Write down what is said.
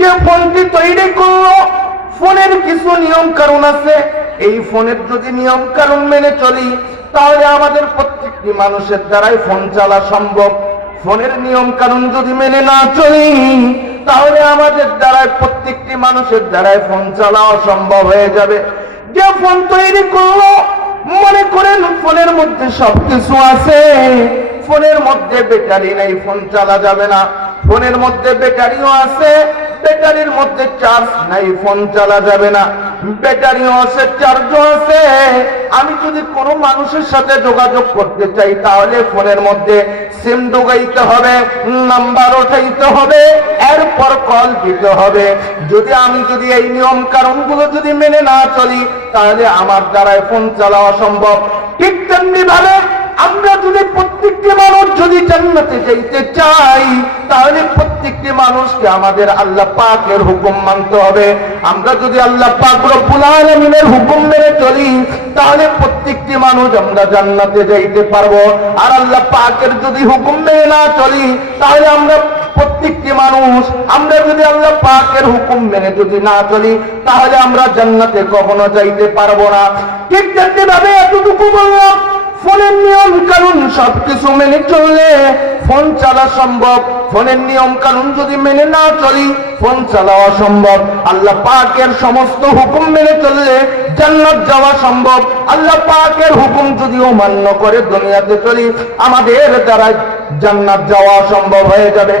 যে ফোনটি তৈরি করলো ফোনের কিছু নিয়ম কানুন আছে। এই ফোনের যদি নিয়ম কানুন মেনে চলি তাহলে আমাদের প্রত্যেকটি মানুষের দ্বারাই ফোন চালা সম্ভব। ফোনের নিয়ম কানুন যদি মেনে না চলি তাহলে আমাদের দ্বারাই প্রত্যেকটি মানুষের দ্বারাই ফোন চালা অসম্ভব হয়ে যাবে। যে ফোন তৈরি করলো মনে করেন ফোনের মধ্যে সবকিছু আছে, ফোনের মধ্যে ব্যাটারি নাই, ফোন চালা যাবে না। ফোনের মধ্যে ব্যাটারিও আছে, ব্যাটারির মধ্যে চার্জ নাই, ফোন চালা যাবে না। ব্যাটারিও আছে, চার্জও আছে। আমি যদি কোনো মানুষের সাথে যোগাযোগ করতে চাই তাহলে ফোনের মধ্যে সিম ঢোকাইতে হবে, নাম্বার উঠাইতে হবে, এরপর কল দিতে হবে। আমি যদি এই নিয়ম কারণগুলো যদি মেনে না চলি তাহলে আমার দ্বারাই ফোন চালা অসম্ভব। ঠিক তেমনি ভাবে আমরা যদি প্রত্যেকটি মানুষ যদি জান্নাতে যেতে চাই তাহলে প্রত্যেকটি মানুষকে আমাদের আল্লাহ পাকের হুকুম মানতে হবে। আমরা যদি আল্লাহ পাক রব্বুল আলামিনের হুকুম মেনে চলি তাহলে প্রত্যেকটি মানুষ আমরা জান্নাতে যাইতে পারবো। আর আল্লাহ পাকের যদি হুকুম মেনে না চলি তাহলে আমরা প্রত্যেকটি মানুষ আমরা যদি আল্লাহ পাকের হুকুম মেনে যদি না চলি তাহলে আমরা জান্নাতে কখনো যাইতে পারবো না। ঠিক তেমনি ভাবে এতটুকু বললাম, ফোনের নিয়ম কানুন সবকিছু মেনে চললে ফোন চালা সম্ভব। ফোনের নিয়ম কানুন যদি মেনে না চলি ফোন চালা অসম্ভব। আল্লাহ পাকের সমস্ত হুকুম মেনে চললে জান্নাত যাওয়া সম্ভব। আল্লাহ পাকের হুকুম যদি অমান্য করে দুনিয়াতে চলি আমাদের দ্বারা জান্নাত যাওয়া সম্ভব হয়ে যাবে।